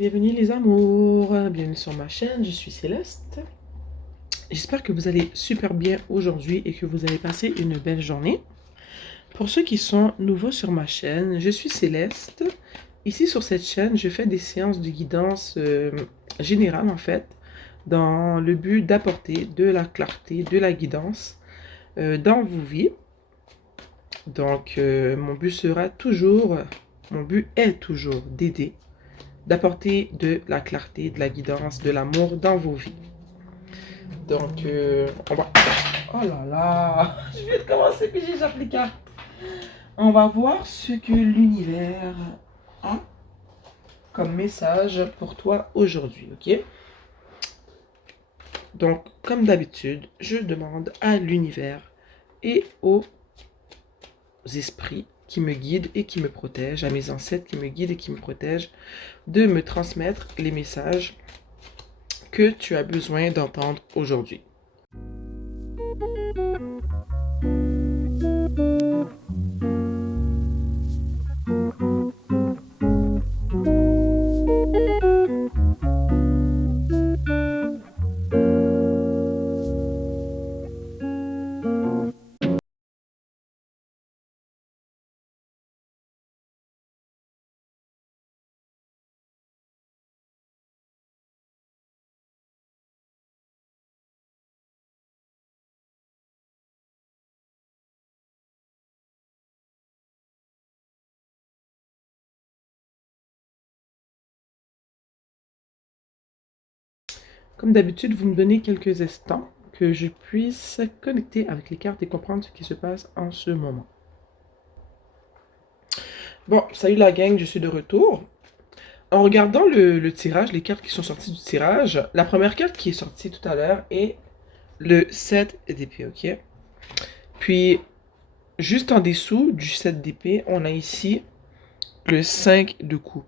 Bienvenue les amours, bienvenue sur ma chaîne, je suis Céleste. J'espère que vous allez super bien aujourd'hui et que vous allez passer une belle journée. Pour ceux qui sont nouveaux sur ma chaîne, je suis Céleste. Ici sur cette chaîne, je fais des séances de guidance générale en fait, dans le but d'apporter de la clarté, de la guidance dans vos vies. Donc mon but est toujours d'aider, d'apporter de la clarté, de la guidance, de l'amour dans vos vies. Donc, on va... Oh là là, je viens de commencer puis j'ai déjà les cartes. On va voir ce que l'univers a comme message pour toi aujourd'hui, ok? Donc, comme d'habitude, je demande à l'univers et aux esprits qui me guident et qui me protègent, à mes ancêtres qui me guident et qui me protègent, de me transmettre les messages que tu as besoin d'entendre aujourd'hui. Comme d'habitude, vous me donnez quelques instants que je puisse connecter avec les cartes et comprendre ce qui se passe en ce moment. Bon, salut la gang, je suis de retour. En regardant le tirage, les cartes qui sont sorties du tirage, la première carte qui est sortie tout à l'heure est le 7 d'épée, ok? Puis, juste en dessous du 7 d'épée, on a ici le 5 de coupe.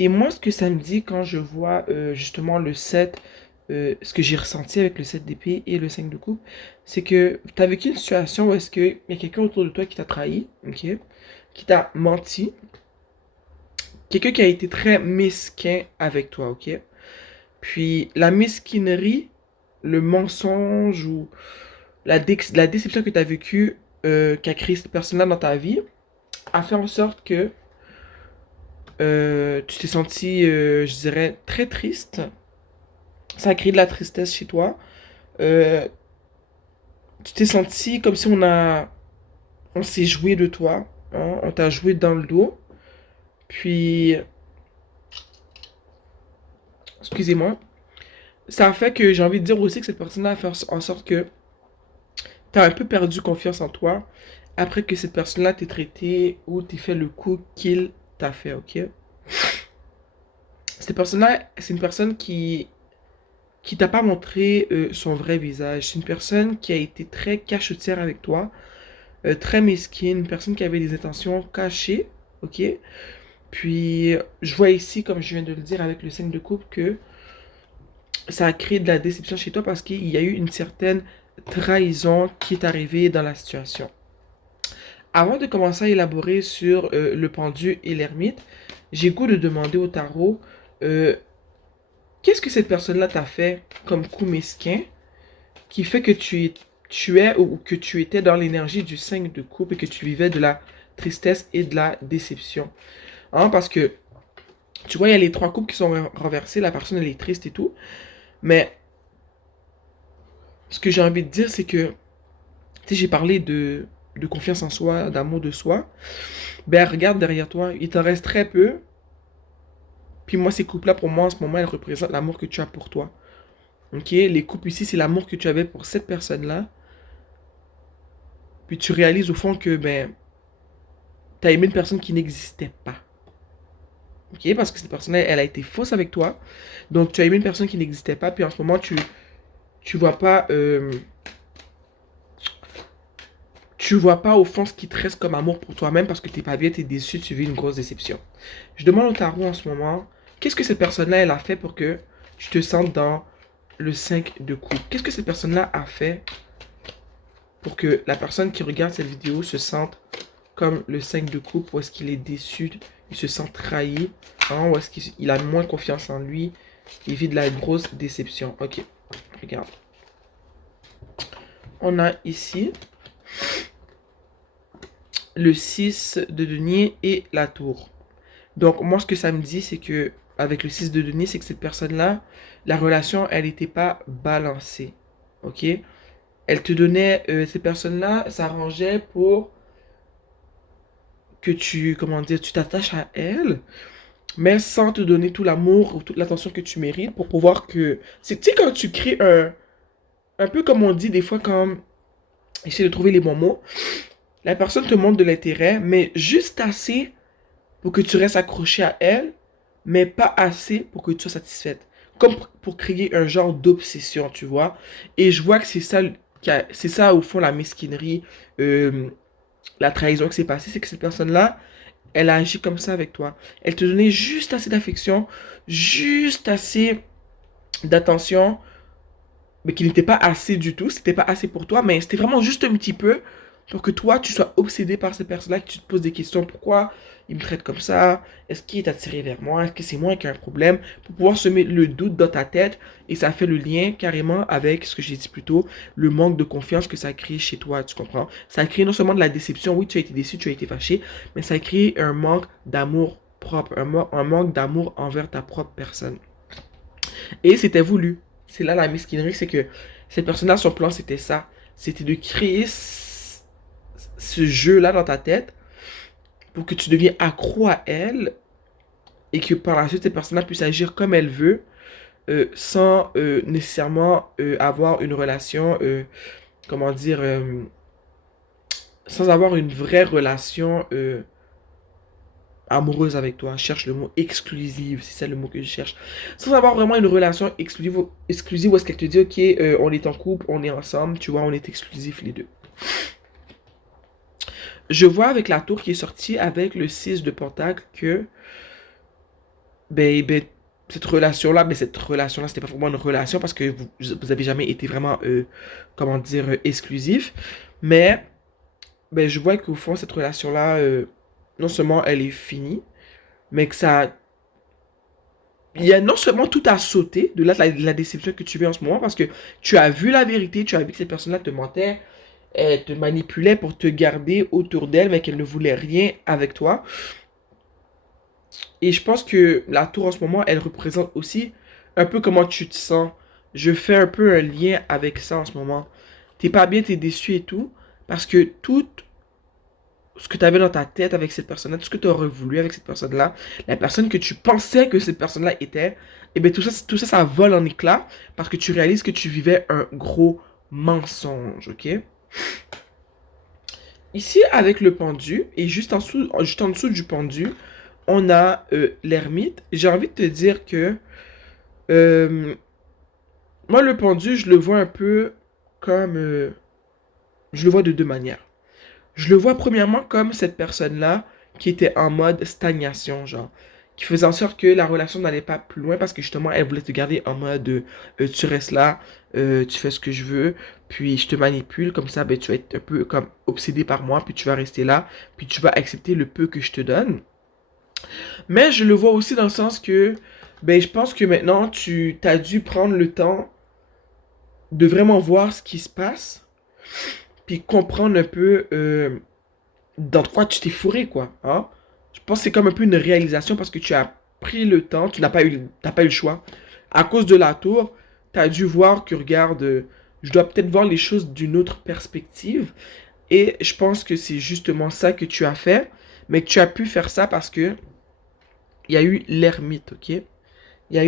Et moi, ce que ça me dit quand je vois justement le 7, ce que j'ai ressenti avec le 7 d'épée et le 5 de coupe, c'est que tu as vécu une situation où est-ce qu'il y a quelqu'un autour de toi qui t'a trahi, ok? Qui t'a menti. Quelqu'un qui a été très mesquin avec toi, ok? Puis la mesquinerie, le mensonge ou la déception que tu as vécue, qu'a créé cette personne-là dans ta vie, a fait en sorte que tu t'es senti, je dirais, très triste. Ça a créé de la tristesse chez toi. Euh, Tu t'es senti comme si on s'est joué de toi, hein, on t'a joué dans le dos. Puis, excusez-moi, ça a fait que j'ai envie de dire aussi que cette personne-là a fait en sorte que t'as un peu perdu confiance en toi après que cette personne-là t'ait traité ou t'ait fait le coup qu'il t'a fait, ok? Cette personne-là, c'est une personne qui t'a pas montré son vrai visage. C'est une personne qui a été très cachetière avec toi, très mesquine, une personne qui avait des intentions cachées, ok? Puis, je vois ici, comme je viens de le dire avec le 5 de coupe, que ça a créé de la déception chez toi parce qu'il y a eu une certaine trahison qui est arrivée dans la situation. Avant de commencer à élaborer sur le pendu et l'ermite, j'ai goût de demander au tarot euh, qu'est-ce que cette personne-là t'a fait comme coup mesquin qui fait que tu es ou que tu étais dans l'énergie du 5 de coupe et que tu vivais de la tristesse et de la déception. Hein, parce que tu vois, il y a les trois coupes qui sont renversées, la personne elle est triste et tout, mais ce que j'ai envie de dire, c'est que, tu sais, j'ai parlé de confiance en soi, d'amour de soi. Ben, regarde derrière toi, il t'en reste très peu. Puis moi, ces coupes-là, pour moi, en ce moment, elles représentent l'amour que tu as pour toi. Ok? Les coupes ici, c'est l'amour que tu avais pour cette personne-là. Puis tu réalises au fond que, ben, t'as aimé une personne qui n'existait pas. Ok? Parce que cette personne-là, elle a été fausse avec toi. Donc, tu as aimé une personne qui n'existait pas. Puis en ce moment, tu vois pas, tu vois pas au fond ce qui te reste comme amour pour toi-même parce que t'es pas bien, t'es déçu, tu vis une grosse déception. Je demande au tarot en ce moment, qu'est-ce que cette personne-là, elle a fait pour que tu te sentes dans le 5 de coupe? Qu'est-ce que cette personne-là a fait pour que la personne qui regarde cette vidéo se sente comme le 5 de coupe, où est-ce qu'il est déçu, il se sent trahi, hein, où est-ce qu'il a moins confiance en lui, il vit de la grosse déception. Ok, regarde. On a ici le 6 de denier et la tour. Donc, moi, ce que ça me dit, c'est que, avec le 6 de denier, c'est que cette personne-là, la relation, elle n'était pas balancée. Ok? Elle te donnait, ces personnes-là s'arrangeaient pour que tu, comment dire, tu t'attaches à elle, mais sans te donner tout l'amour ou toute l'attention que tu mérites pour pouvoir que... C'est, tu sais, quand tu crées un peu comme on dit des fois, comme, essayer de trouver les bons mots, la personne te montre de l'intérêt, mais juste assez pour que tu restes accroché à elle, mais pas assez pour que tu sois satisfaite. Comme pour créer un genre d'obsession, tu vois. Et je vois que c'est ça au fond la mesquinerie, euh, la trahison qui s'est passée, c'est que cette personne-là, elle a agi comme ça avec toi. Elle te donnait juste assez d'affection, juste assez d'attention, mais qui n'était pas assez du tout, c'était pas assez pour toi, mais c'était vraiment juste un petit peu pour que toi, tu sois obsédé par ces personnes-là, que tu te poses des questions. Pourquoi il me traite comme ça? Est-ce qu'il est attiré vers moi? Est-ce que c'est moi qui ai un problème? Pour pouvoir semer le doute dans ta tête, et ça fait le lien carrément avec ce que j'ai dit plus tôt, le manque de confiance que ça crée chez toi, tu comprends? Ça crée non seulement de la déception, oui, tu as été déçu, tu as été fâché, mais ça crée un manque d'amour propre, un manque d'amour envers ta propre personne. Et c'était voulu. C'est là la mesquinerie, c'est que cette personne-là, son plan, c'était ça. C'était de créer ce jeu-là dans ta tête pour que tu deviens accro à elle et que par la suite, cette personne-là puisse agir comme elle veut sans nécessairement avoir une relation, comment dire, sans avoir une vraie relation amoureuse avec toi. Je cherche le mot exclusive, c'est ça le mot que je cherche. Sans avoir vraiment une relation exclusive où est-ce qu'elle te dit, ok, on est en couple, on est ensemble, tu vois, on est exclusifs les deux. Je vois avec la tour qui est sortie avec le 6 de Pentacle que, ben, cette relation-là, c'était pas vraiment une relation parce que vous avez jamais été vraiment, comment dire, exclusif. Mais, ben, je vois qu'au fond, cette relation-là, non seulement elle est finie, mais que ça il y a non seulement tout à sauter de là la déception que tu vis en ce moment parce que tu as vu la vérité, tu as vu que cette personne-là te mentait, elle te manipulait pour te garder autour d'elle, mais qu'elle ne voulait rien avec toi. Et je pense que la tour en ce moment, elle représente aussi un peu comment tu te sens. Je fais un peu un lien avec ça en ce moment. T'es pas bien, t'es déçu et tout, parce que tout ce que tu avais dans ta tête avec cette personne-là, tout ce que tu aurais voulu avec cette personne-là, la personne que tu pensais que cette personne-là était, et bien tout ça, ça vole en éclats parce que tu réalises que tu vivais un gros mensonge, ok? Ici, avec le pendu, et juste en dessous du pendu, on a l'ermite. J'ai envie de te dire que euh, moi, le pendu, je le vois un peu comme... je le vois de deux manières. Je le vois premièrement comme cette personne-là qui était en mode stagnation, genre. Qui faisait en sorte que la relation n'allait pas plus loin parce que justement, elle voulait te garder en mode tu restes là, tu fais ce que je veux, puis je te manipule, comme ça, ben, tu vas être un peu comme obsédé par moi, puis tu vas rester là, puis tu vas accepter le peu que je te donne. Mais je le vois aussi dans le sens que, ben, je pense que maintenant, tu as dû prendre le temps de vraiment voir ce qui se passe, puis comprendre un peu dans quoi tu t'es fourré, quoi. Hein? Je pense que c'est comme un peu une réalisation parce que tu as pris le temps, tu t'as pas eu le choix. À cause de la tour, tu as dû voir que, regarde, je dois peut-être voir les choses d'une autre perspective. Et je pense que c'est justement ça que tu as fait, mais que tu as pu faire ça parce que il y a eu l'ermite, ok? Il y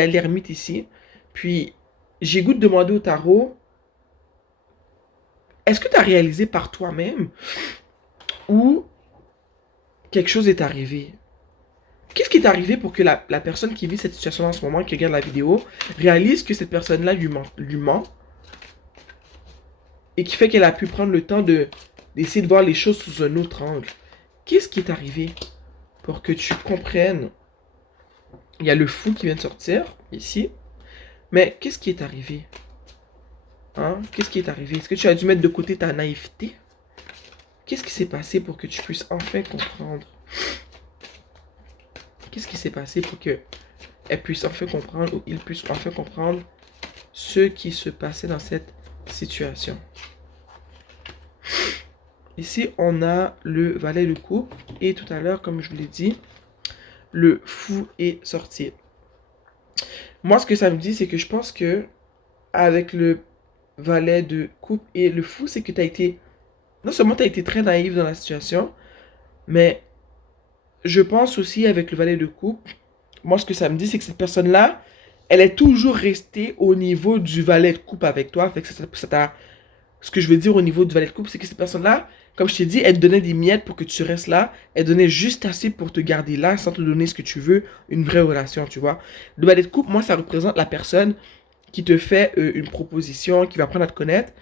a l'ermite ici. Puis, j'ai goût de demander au tarot, est-ce que tu as réalisé par toi-même ou quelque chose est arrivé? Qu'est-ce qui est arrivé pour que la personne qui vit cette situation en ce moment, qui regarde la vidéo, réalise que cette personne-là lui ment et qui fait qu'elle a pu prendre le temps d'essayer de voir les choses sous un autre angle? Qu'est-ce qui est arrivé pour que tu comprennes? Il y a le fou qui vient de sortir, ici. Mais qu'est-ce qui est arrivé? Hein? Qu'est-ce qui est arrivé? Est-ce que tu as dû mettre de côté ta naïveté? Qu'est-ce qui s'est passé pour que tu puisses enfin comprendre? Qu'est-ce qui s'est passé pour que elle puisse enfin comprendre ou il puisse enfin comprendre ce qui se passait dans cette situation? Ici, on a le valet de coupe et tout à l'heure, comme je vous l'ai dit, le fou est sorti. Moi, ce que ça me dit, c'est que je pense que avec le valet de coupe et le fou, c'est que tu as été, non seulement tu as été très naïf dans la situation, mais je pense aussi avec le valet de coupe, moi, ce que ça me dit, c'est que cette personne-là, elle est toujours restée au niveau du valet de coupe avec toi. Fait que ce que je veux dire au niveau du valet de coupe, c'est que cette personne-là, comme je t'ai dit, elle te donnait des miettes pour que tu restes là. Elle donnait juste assez pour te garder là, sans te donner ce que tu veux, une vraie relation, tu vois. Le valet de coupe, moi, ça représente la personne qui te fait une proposition, qui va apprendre à te connaître,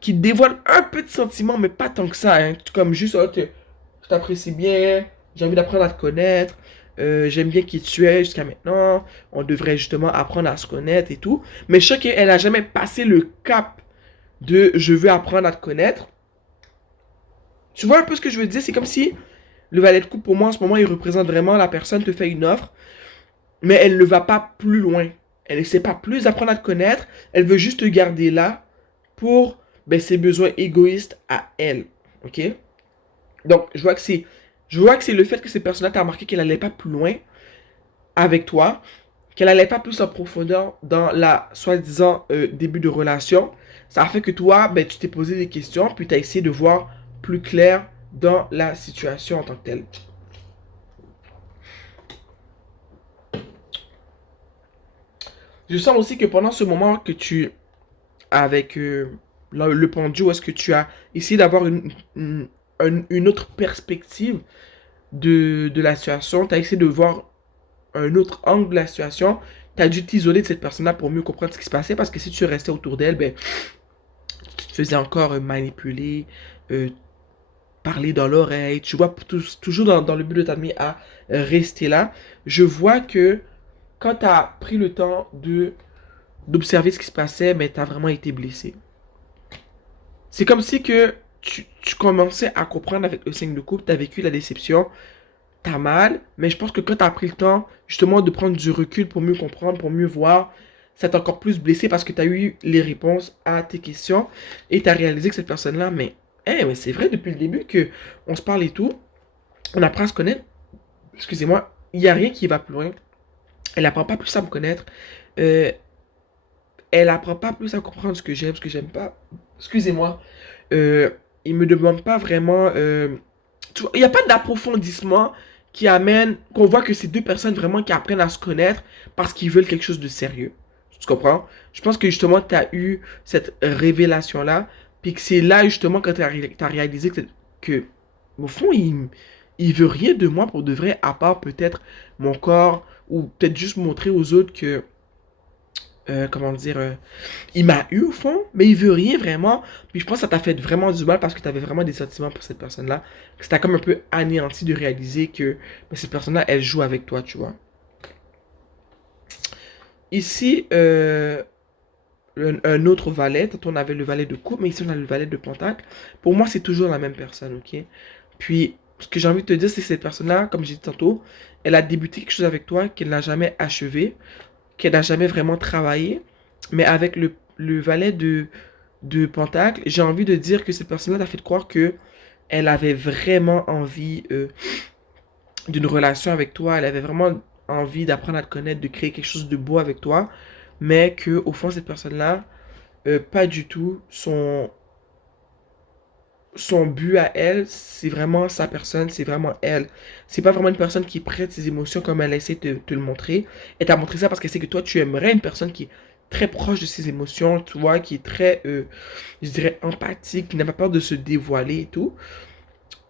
qui te dévoile un peu de sentiments, mais pas tant que ça, hein. Comme juste, oh, je t'apprécie bien, j'ai envie d'apprendre à te connaître, j'aime bien qui tu es jusqu'à maintenant, on devrait justement apprendre à se connaître et tout. Mais je sais qu'elle n'a jamais passé le cap de je veux apprendre à te connaître. Tu vois un peu ce que je veux dire? C'est comme si le valet de coupe, pour moi, en ce moment, il représente vraiment la personne te fait une offre, mais elle ne va pas plus loin. Elle ne sait pas plus apprendre à te connaître. Elle veut juste te garder là pour ses besoins égoïstes à elle. OK? Donc, je vois que c'est le fait que ces personnes-là t'ont remarqué qu'elle n'allait pas plus loin avec toi, qu'elle n'allait pas plus en profondeur dans la soi-disant début de relation. Ça a fait que toi, tu t'es posé des questions, puis tu as essayé de voir plus clair dans la situation en tant que telle. Je sens aussi que pendant ce moment que tu, avec le pendu, où est-ce que tu as essayé d'avoir une autre perspective de la situation, tu as essayé de voir un autre angle de la situation, tu as dû t'isoler de cette personne-là pour mieux comprendre ce qui se passait, parce que si tu restais autour d'elle, tu te faisais encore manipuler, euh, parler dans l'oreille, tu vois, toujours dans le but de t'amener à rester là. Je vois que quand tu as pris le temps d'observer ce qui se passait, mais tu as vraiment été blessé. C'est comme si que tu commençais à comprendre avec le signe de couple, tu as vécu la déception, t'as mal, mais je pense que quand t'as pris le temps justement de prendre du recul pour mieux comprendre, pour mieux voir, ça t'a encore plus blessé parce que t'as eu les réponses à tes questions et t'as réalisé que cette personne-là, mais c'est vrai depuis le début que on se parle et tout, on apprend à se connaître, excusez-moi, il n'y a rien qui va plus loin, elle apprend pas plus à me connaître, euh, elle apprend pas plus à comprendre ce que j'aime pas, excusez-moi, euh, il me demande pas vraiment, il n'y a pas d'approfondissement qui amène, qu'on voit que c'est deux personnes vraiment qui apprennent à se connaître parce qu'ils veulent quelque chose de sérieux. Tu comprends? Je pense que justement, tu as eu cette révélation-là, puis que c'est là justement quand tu as réalisé que, au fond, il veut rien de moi pour de vrai, à part peut-être mon corps, ou peut-être juste montrer aux autres que, comment dire, il m'a eu au fond, mais il veut rien vraiment. Puis je pense que ça t'a fait vraiment du mal parce que tu avais vraiment des sentiments pour cette personne-là. Que ça t'a comme un peu anéanti de réaliser que cette personne-là, elle joue avec toi, tu vois. Ici, un autre valet, tantôt on avait le valet de coupe, mais ici on a le valet de pentacle. Pour moi, c'est toujours la même personne, ok? Puis, ce que j'ai envie de te dire, c'est que cette personne-là, comme j'ai dit tantôt, elle a débuté quelque chose avec toi qu'elle n'a jamais achevé, qu'elle n'a jamais vraiment travaillé. Mais avec le valet de Pentacle, j'ai envie de dire que cette personne-là t'a fait croire que elle avait vraiment envie d'une relation avec toi. Elle avait vraiment envie d'apprendre à te connaître, de créer quelque chose de beau avec toi. Mais que au fond, cette personne-là, pas du tout. Son but à elle, c'est vraiment sa personne, c'est vraiment elle. C'est pas vraiment une personne qui prête ses émotions comme elle essaie de te le montrer. Elle t'a montré ça parce qu'elle sait que toi, tu aimerais une personne qui est très proche de ses émotions, tu vois, qui est très, je dirais, empathique, qui n'a pas peur de se dévoiler et tout.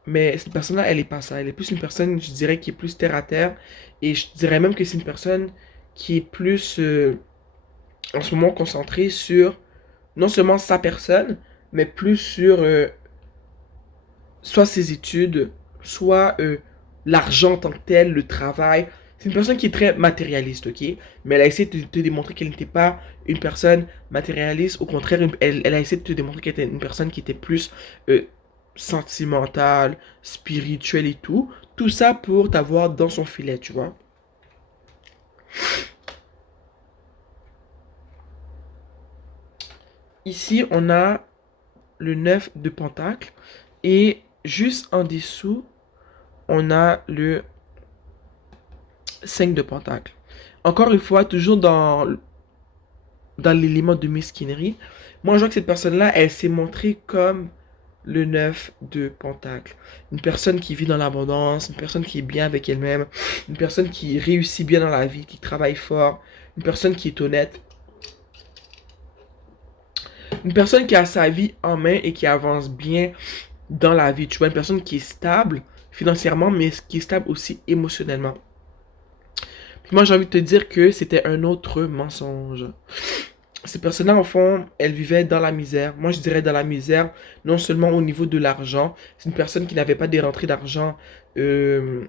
Mais cette personne-là, elle est pas ça. Elle est plus une personne, je dirais, qui est plus terre à terre. Et je dirais même que c'est une personne qui est plus, en ce moment, concentrée sur non seulement sa personne, mais plus sur soit ses études, soit l'argent en tant que tel, le travail. C'est une personne qui est très matérialiste, ok? Mais elle a essayé de te démontrer qu'elle n'était pas une personne matérialiste. Au contraire, elle a essayé de te démontrer qu'elle était une personne qui était plus sentimental, spirituel et tout. Tout ça pour t'avoir dans son filet, tu vois. Ici, on a le 9 de pentacle. Et juste en dessous, on a le 5 de pentacle. Encore une fois, toujours dans l'élément de mesquinerie. Moi, je vois que cette personne-là, elle s'est montrée comme le 9 de pentacle. Une personne qui vit dans l'abondance, une personne qui est bien avec elle-même, une personne qui réussit bien dans la vie, qui travaille fort, une personne qui est honnête, une personne qui a sa vie en main et qui avance bien dans la vie. Tu vois, une personne qui est stable financièrement, mais qui est stable aussi émotionnellement. Puis moi, j'ai envie de te dire que c'était un autre mensonge. Ces personnes-là, en fond, elles vivaient dans la misère. Moi, je dirais dans la misère, non seulement au niveau de l'argent. C'est une personne qui n'avait pas des rentrées d'argent euh,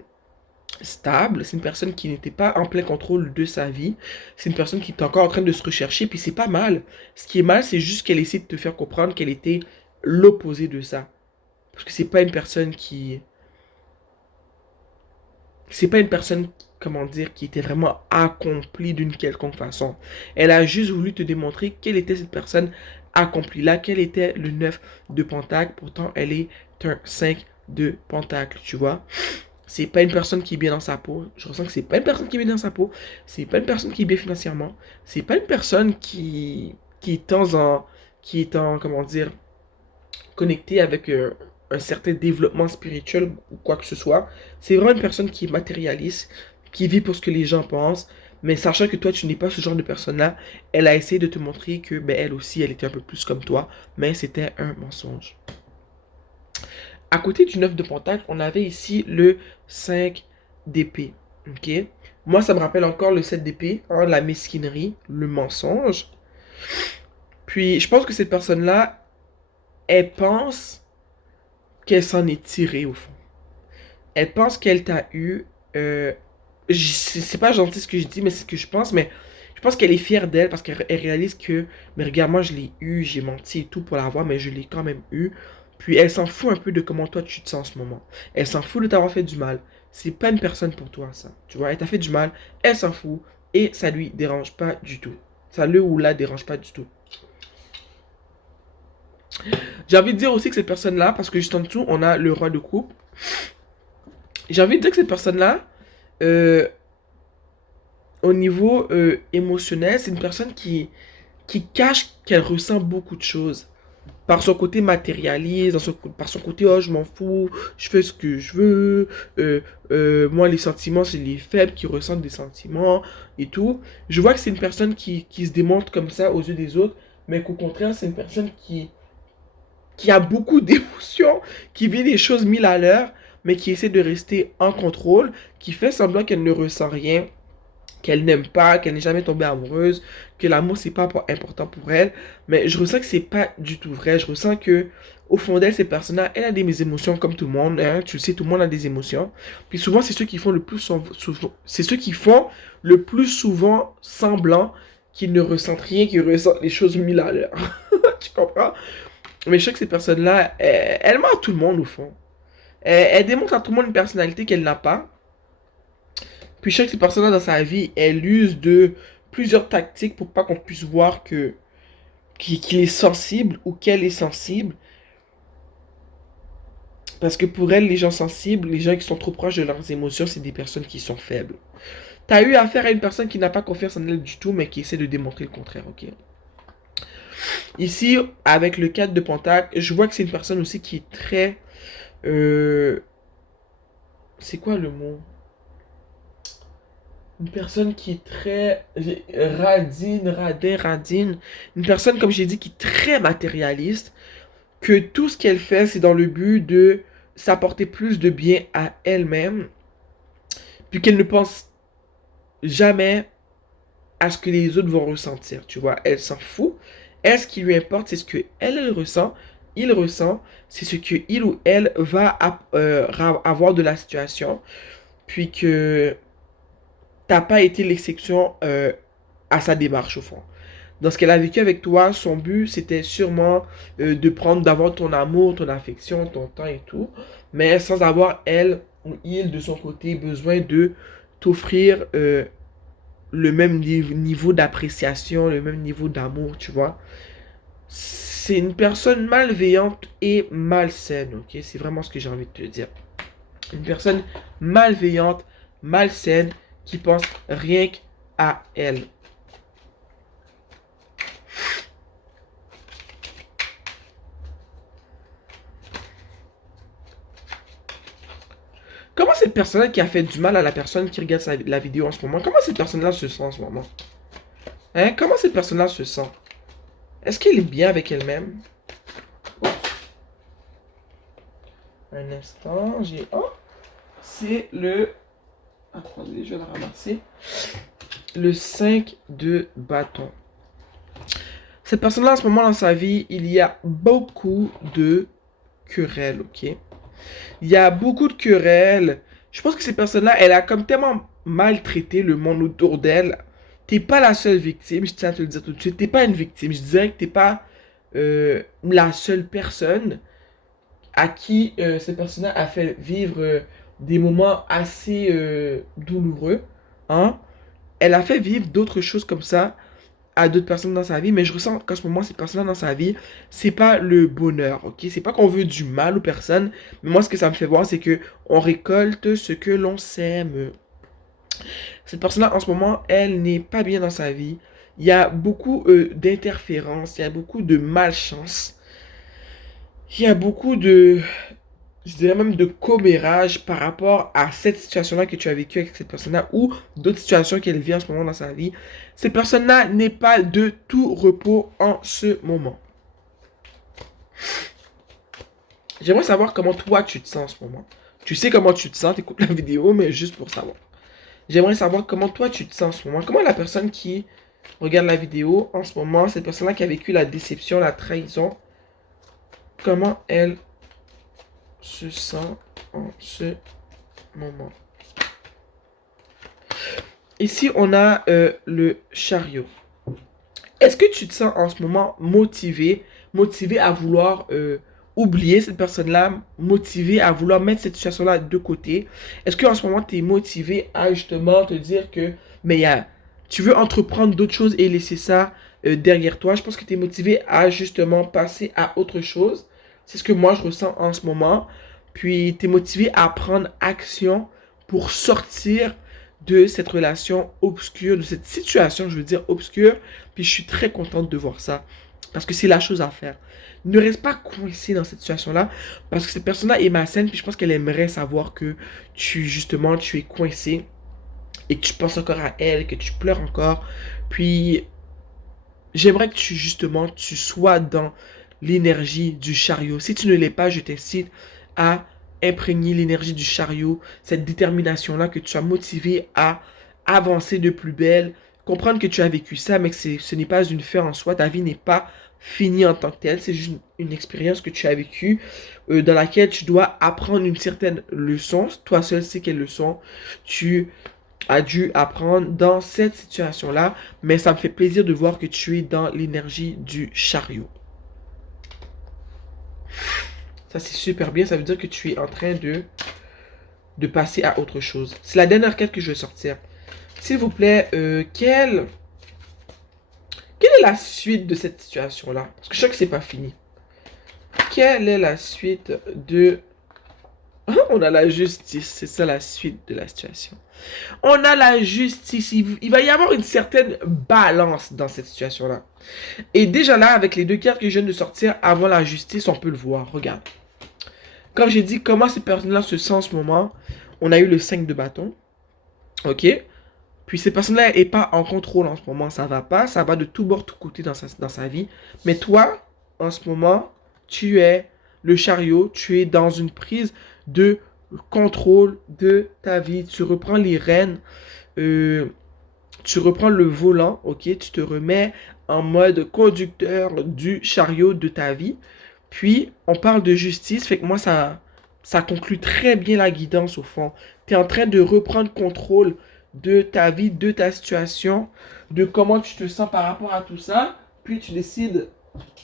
stables. C'est une personne qui n'était pas en plein contrôle de sa vie. C'est une personne qui est encore en train de se rechercher. Puis c'est pas mal. Ce qui est mal, c'est juste qu'elle essaie de te faire comprendre qu'elle était l'opposé de ça. Parce que c'est pas une personne qui... C'est pas une personne, comment dire, qui était vraiment accomplie d'une quelconque façon. Elle a juste voulu te démontrer quelle était cette personne accomplie là, quel était le 9 de pentacle. Pourtant, elle est un 5 de pentacle, tu vois. C'est pas une personne qui est bien dans sa peau. Je ressens que c'est pas une personne qui est bien dans sa peau. C'est pas une personne qui est bien financièrement. C'est pas une personne qui est en, comment dire, connecté avec un certain développement spirituel ou quoi que ce soit. C'est vraiment une personne qui est matérialiste, qui vit pour ce que les gens pensent, mais sachant que toi, tu n'es pas ce genre de personne-là, elle a essayé de te montrer que ben, elle aussi, elle était un peu plus comme toi, mais c'était un mensonge. À côté du 9 de pentacle, on avait ici le 5 d'épée. Ok? Moi, ça me rappelle encore le 7 d'épée, hein, la mesquinerie, le mensonge. Puis, je pense que cette personne-là, elle pense qu'elle s'en est tirée au fond. Elle pense qu'elle t'a eu. euh, c'est pas gentil ce que je dis, mais c'est ce que je pense. Mais je pense qu'elle est fière d'elle parce qu'elle réalise que, mais regarde, moi je l'ai eu, j'ai menti et tout pour l'avoir, mais je l'ai quand même eu. Puis elle s'en fout un peu de comment toi tu te sens en ce moment. Elle s'en fout de t'avoir fait du mal. C'est pas une personne pour toi, ça. Tu vois, elle t'a fait du mal, elle s'en fout et ça lui dérange pas du tout. Ça le ou la dérange pas du tout. J'ai envie de dire aussi que cette personne-là, parce que juste en dessous, on a le roi de coupe. J'ai envie de dire que cette personne-là, euh, au niveau émotionnel, c'est une personne qui cache qu'elle ressent beaucoup de choses. Par son côté matérialiste, par son côté, oh, je m'en fous, je fais ce que je veux, moi, les sentiments, c'est les faibles qui ressentent des sentiments et tout. Je vois que c'est une personne qui se démontre comme ça aux yeux des autres, mais qu'au contraire, c'est une personne qui a beaucoup d'émotions, qui vit les choses mille à l'heure, mais qui essaie de rester en contrôle, qui fait semblant qu'elle ne ressent rien, qu'elle n'aime pas, qu'elle n'est jamais tombée amoureuse, que l'amour c'est pas important pour elle, mais je ressens que c'est pas du tout vrai. Je ressens que au fond d'elle, cette personne-là, elle a des émotions comme tout le monde, hein. Tu le sais, tout le monde a des émotions. Puis souvent, c'est ceux qui font le plus souvent, c'est ceux qui font le plus souvent semblant qu'ils ne ressentent rien, qu'ils ressentent les choses mille à l'heure. Tu comprends? Mais je sais que ces personnes-là, elles mentent à tout le monde au fond. Elle démontre à tout le monde une personnalité qu'elle n'a pas. Puis je sais que ces personnes-là dans sa vie, elle use de plusieurs tactiques pour pas qu'on puisse voir que qu'il est sensible ou qu'elle est sensible. Parce que pour elle, les gens sensibles, les gens qui sont trop proches de leurs émotions, c'est des personnes qui sont faibles. T'as eu affaire à une personne qui n'a pas confiance en elle du tout, mais qui essaie de démontrer le contraire, ok? Ici, avec le 4 de Pentacle, je vois que c'est une personne aussi qui est très... euh, c'est quoi le mot? Une personne qui est très radine. Une personne, comme j'ai dit, qui est très matérialiste. Que tout ce qu'elle fait, c'est dans le but de s'apporter plus de bien à elle-même. Puis qu'elle ne pense jamais à ce que les autres vont ressentir. Tu vois, elle s'en fout. Elle, ce qui lui importe, c'est ce que elle ressent. Il ressent. C'est ce que il ou elle va avoir de la situation. Puis que t'as pas été l'exception à sa démarche au fond. Dans ce qu'elle a vécu avec toi, son but, c'était sûrement d'avoir ton amour, ton affection, ton temps et tout, mais sans avoir, elle ou il, de son côté, besoin de t'offrir le même niveau d'appréciation, le même niveau d'amour, tu vois. C'est une personne malveillante et malsaine, ok? C'est vraiment ce que j'ai envie de te dire. Une personne malveillante, malsaine, qui pense rien qu'à elle. Comment cette personne-là qui a fait du mal à la personne qui regarde la vidéo en ce moment, comment cette personne-là se sent en ce moment? Hein? Comment cette personne-là se sent? Est-ce qu'elle est bien avec elle-même? Oups. Un instant, j'ai... Oh! C'est le... Attendez, je vais le ramasser. Le 5 de bâton. Cette personne-là, en ce moment dans sa vie, il y a beaucoup de querelles, ok? Il y a beaucoup de querelles. Je pense que cette personne-là, elle a comme tellement maltraité le monde autour d'elle. T'es pas la seule victime, je tiens à te le dire tout de suite. T'es pas une victime. Je dirais que t'es pas la seule personne à qui cette personne-là a fait vivre des moments assez douloureux. Hein? Elle a fait vivre d'autres choses comme ça à d'autres personnes dans sa vie, mais je ressens qu'en ce moment, ces personnes-là dans sa vie, c'est pas le bonheur, ok? C'est pas qu'on veut du mal aux personnes, mais moi, ce que ça me fait voir, c'est que on récolte ce que l'on sème. Cette personne-là, en ce moment, elle n'est pas bien dans sa vie. Il y a beaucoup d'interférences, il y a beaucoup de malchance, il y a beaucoup de, je dirais même de commérage par rapport à cette situation-là que tu as vécue avec cette personne-là ou d'autres situations qu'elle vit en ce moment dans sa vie. Cette personne-là n'est pas de tout repos en ce moment. J'aimerais savoir comment toi tu te sens en ce moment. Tu sais comment tu te sens, t'écoutes la vidéo, mais juste pour savoir. J'aimerais savoir comment toi tu te sens en ce moment. Comment la personne qui regarde la vidéo en ce moment, cette personne-là qui a vécu la déception, la trahison, comment elle se sent en ce moment. Ici, on a le chariot. Est-ce que tu te sens en ce moment motivé à vouloir oublier cette personne-là, motivé à vouloir mettre cette situation-là de côté? Est-ce qu'en ce moment, tu es motivé à justement te dire que mais tu veux entreprendre d'autres choses et laisser ça derrière toi? Je pense que tu es motivé à justement passer à autre chose. C'est ce que moi, je ressens en ce moment. Puis, tu es motivé à prendre action pour sortir de cette relation obscure, de cette situation, je veux dire, obscure. Puis je suis très contente de voir ça. Parce que c'est la chose à faire. Ne reste pas coincé dans cette situation-là. Parce que cette personne-là est malsaine. Puis je pense qu'elle aimerait savoir que justement, tu es coincé. Et que tu penses encore à elle. Que tu pleures encore. Puis j'aimerais que tu sois dans l'énergie du chariot. Si tu ne l'es pas, je t'incite à imprégner l'énergie du chariot, cette détermination-là que tu as motivé à avancer de plus belle, comprendre que tu as vécu ça, mais que ce n'est pas une fin en soi, ta vie n'est pas finie en tant que telle, c'est juste une expérience que tu as vécue, dans laquelle tu dois apprendre une certaine leçon, toi seul sais quelle leçon tu as dû apprendre dans cette situation-là, mais ça me fait plaisir de voir que tu es dans l'énergie du chariot. Ça, c'est super bien. Ça veut dire que tu es en train de passer à autre chose. C'est la dernière carte que je vais sortir. S'il vous plaît, quelle est la suite de cette situation-là? Parce que je sais que c'est pas fini. Quelle est la suite de... On a la justice. C'est ça la suite de la situation. On a la justice. Il va y avoir une certaine balance dans cette situation-là. Et déjà là, avec les deux cartes que je viens de sortir avant la justice, on peut le voir. Regarde. Comme j'ai dit, comment ces personnes-là se sentent en ce moment, on a eu le 5 de bâton. Ok? Puis ces personnes-là n'est pas en contrôle en ce moment. Ça va pas. Ça va de tout bord, tout côté dans sa vie. Mais toi, en ce moment, tu es le chariot. Tu es dans une prise de contrôle de ta vie. Tu reprends les rênes. Tu reprends le volant. Ok? Tu te remets en mode conducteur du chariot de ta vie. Puis, on parle de justice, fait que moi, ça conclut très bien la guidance au fond. Tu es en train de reprendre contrôle de ta vie, de ta situation, de comment tu te sens par rapport à tout ça, puis tu décides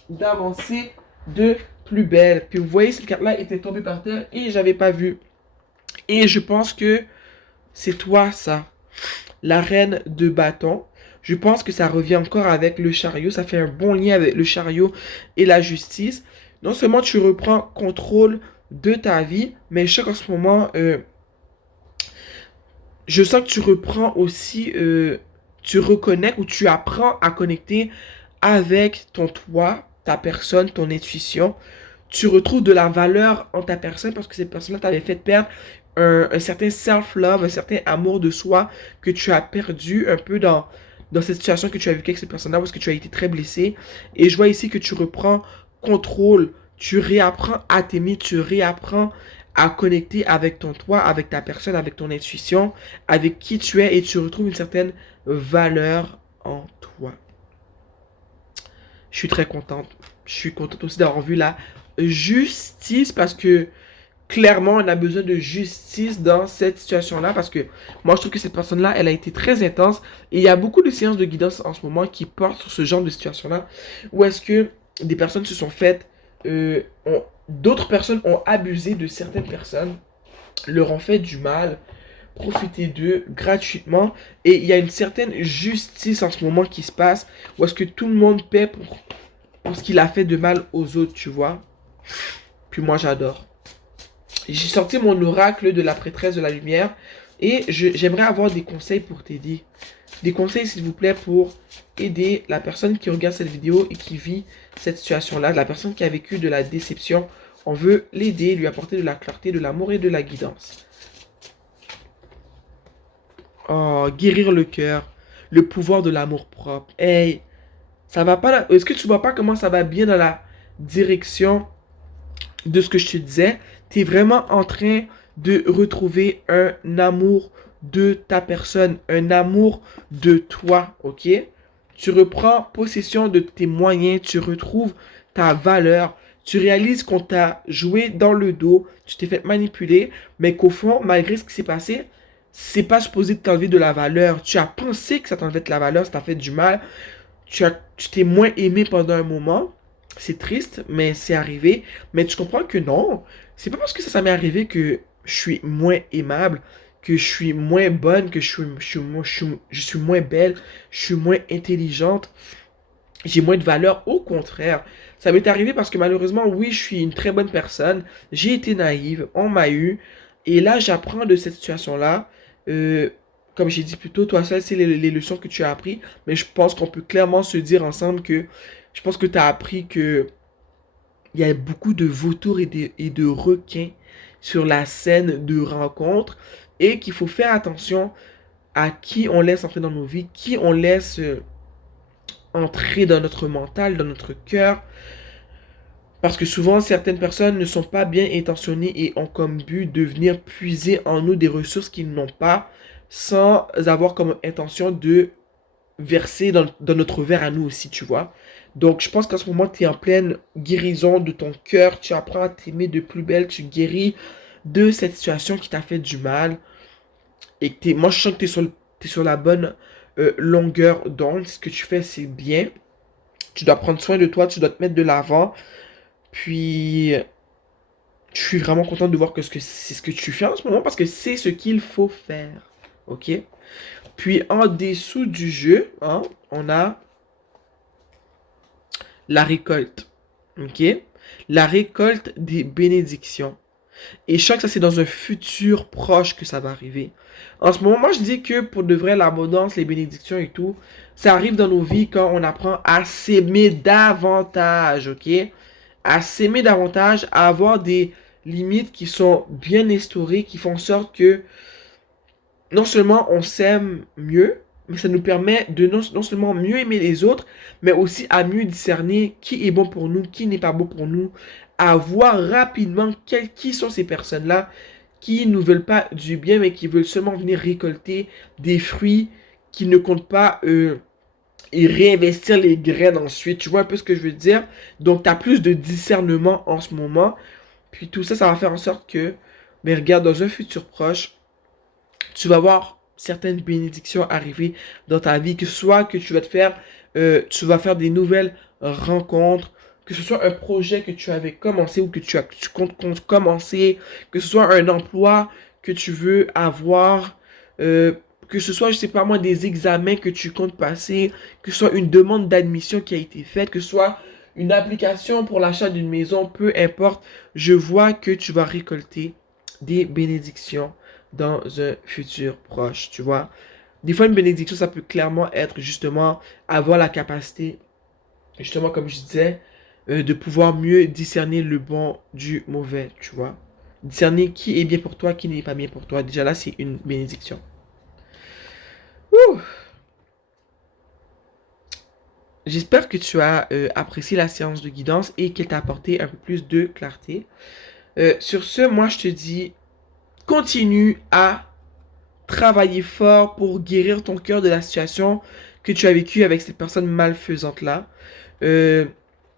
d'avancer de plus belle. Puis vous voyez, cette carte-là était tombée par terre et j'avais pas vu. Et je pense que c'est toi, ça. La reine de bâton. Je pense que ça revient encore avec le chariot. Ça fait un bon lien avec le chariot et la justice. Non seulement tu reprends contrôle de ta vie, mais je sais qu'en ce moment, je sens que tu reprends aussi, tu reconnectes ou tu apprends à connecter avec ton toi, ta personne, ton intuition. Tu retrouves de la valeur en ta personne parce que cette personne-là t'avait fait perdre un certain self-love, un certain amour de soi que tu as perdu un peu dans cette situation que tu as vécue avec cette personne-là parce que tu as été très blessé. Et je vois ici que tu reprends contrôle, tu réapprends à t'aimer, tu réapprends à connecter avec ton toi, avec ta personne, avec ton intuition, avec qui tu es et tu retrouves une certaine valeur en toi. Je suis très contente. Je suis contente aussi d'avoir vu la justice parce que clairement, on a besoin de justice dans cette situation-là parce que moi, je trouve que cette personne-là, elle a été très intense et il y a beaucoup de séances de guidance en ce moment qui portent sur ce genre de situation-là où est-ce que des personnes se sont faites, d'autres personnes ont abusé de certaines personnes, leur ont fait du mal, profité d'eux gratuitement et il y a une certaine justice en ce moment qui se passe où est-ce que tout le monde paie pour ce qu'il a fait de mal aux autres, tu vois. Puis moi, j'adore. J'ai sorti mon oracle de la prêtresse de la lumière et j'aimerais avoir des conseils pour t'aider. Des conseils, s'il vous plaît, pour aider la personne qui regarde cette vidéo et qui vit cette situation-là, la personne qui a vécu de la déception. On veut l'aider, lui apporter de la clarté, de l'amour et de la guidance. Oh, guérir le cœur, le pouvoir de l'amour propre. Hey, ça va pas là. Est-ce que tu vois pas comment ça va bien dans la direction de ce que je te disais? Tu es vraiment en train de retrouver un amour de ta personne, un amour de toi, ok? Tu reprends possession de tes moyens, tu retrouves ta valeur, tu réalises qu'on t'a joué dans le dos, tu t'es fait manipuler, mais qu'au fond, malgré ce qui s'est passé, c'est pas supposé t'enlever de la valeur. Tu as pensé que ça t'enlevait de la valeur, ça t'a fait du mal. Tu t'es moins aimé pendant un moment. C'est triste, mais c'est arrivé. Mais tu comprends que non. C'est pas parce que ça m'est arrivé que je suis moins aimable, que je suis moins bonne, que je suis moins belle, je suis moins intelligente, j'ai moins de valeur. Au contraire, ça m'est arrivé parce que malheureusement, oui, je suis une très bonne personne. J'ai été naïve, on m'a eu. Et là, j'apprends de cette situation-là. Euh, Comme j'ai dit plus tôt, toi seul, c'est les leçons que tu as appris. Mais je pense qu'on peut clairement se dire ensemble que je pense que tu as appris que il y a beaucoup de vautours et de requins sur la scène de rencontre et qu'il faut faire attention à qui on laisse entrer dans nos vies, qui on laisse entrer dans notre mental, dans notre cœur. Parce que souvent, certaines personnes ne sont pas bien intentionnées et ont comme but de venir puiser en nous des ressources qu'ils n'ont pas sans avoir comme intention de verser dans notre verre à nous aussi, tu vois. Donc, je pense qu'en ce moment, tu es en pleine guérison de ton cœur. Tu apprends à t'aimer de plus belle. Tu guéris de cette situation qui t'a fait du mal. Et que moi, je sens que t'es sur la bonne longueur d'onde. Ce que tu fais, c'est bien. Tu dois prendre soin de toi. Tu dois te mettre de l'avant. Puis, je suis vraiment content de voir que c'est ce que tu fais en ce moment parce que c'est ce qu'il faut faire. Ok? Puis, en dessous du jeu, hein, on a la récolte. Ok? La récolte des bénédictions. Et je sens que ça, c'est dans un futur proche que ça va arriver. En ce moment, moi, je dis que pour de vrai, l'abondance, les bénédictions et tout, ça arrive dans nos vies quand on apprend à s'aimer davantage, ok? À s'aimer davantage, à avoir des limites qui sont bien instaurées, qui font en sorte que non seulement on s'aime mieux, mais ça nous permet de non seulement mieux aimer les autres, mais aussi à mieux discerner qui est bon pour nous, qui n'est pas bon pour nous, à voir rapidement qui sont ces personnes-là qui ne nous veulent pas du bien, mais qui veulent seulement venir récolter des fruits qui ne comptent pas et réinvestir les graines ensuite. Tu vois un peu ce que je veux dire? Donc, tu as plus de discernement en ce moment. Puis tout ça, ça va faire en sorte que, mais regarde, dans un futur proche, tu vas voir, certaines bénédictions arriver dans ta vie, que ce soit que tu vas faire des nouvelles rencontres, que ce soit un projet que tu avais commencé ou que tu comptes commencer, que ce soit un emploi que tu veux avoir, euh, que ce soit, je sais pas moi, des examens que tu comptes passer, que ce soit une demande d'admission qui a été faite, que ce soit une application pour l'achat d'une maison, peu importe, je vois que tu vas récolter des bénédictions dans un futur proche, tu vois. Des fois, une bénédiction, ça peut clairement être justement avoir la capacité, justement, comme je disais, de pouvoir mieux discerner le bon du mauvais, tu vois. Discerner qui est bien pour toi, qui n'est pas bien pour toi. Déjà là, c'est une bénédiction. Ouh! J'espère que tu as apprécié la séance de guidance et qu'elle t'a apporté un peu plus de clarté. Sur ce, moi, je te dis, continue à travailler fort pour guérir ton cœur de la situation que tu as vécue avec cette personne malfaisante-là. Euh,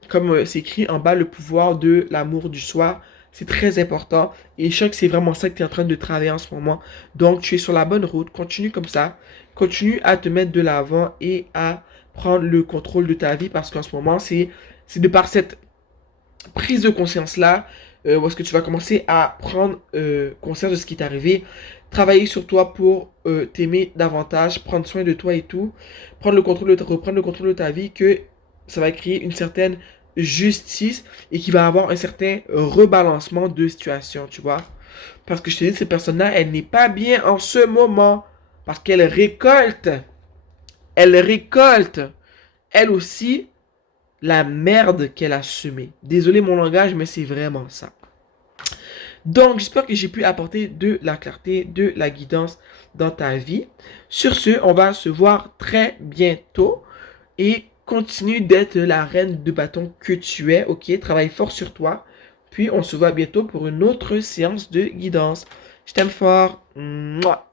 Comme c'est écrit en bas, le pouvoir de l'amour du soi, c'est très important. Et je sais que c'est vraiment ça que tu es en train de travailler en ce moment. Donc, tu es sur la bonne route. Continue comme ça. Continue à te mettre de l'avant et à prendre le contrôle de ta vie parce qu'en ce moment, c'est de par cette prise de conscience-là, où est-ce que tu vas commencer à prendre conscience de ce qui t'est arrivé, travailler sur toi pour t'aimer davantage, prendre soin de toi et tout, reprendre le contrôle de ta vie, que ça va créer une certaine justice et qu'il va avoir un certain rebalancement de situation, tu vois. Parce que je te dis, cette personne-là, elle n'est pas bien en ce moment. Parce elle récolte, elle aussi, la merde qu'elle a semée. Désolé mon langage, mais c'est vraiment ça. Donc, j'espère que j'ai pu apporter de la clarté, de la guidance dans ta vie. Sur ce, on va se voir très bientôt et continue d'être la reine de bâton que tu es, ok? Travaille fort sur toi. Puis, on se voit bientôt pour une autre séance de guidance. Je t'aime fort. Mouah.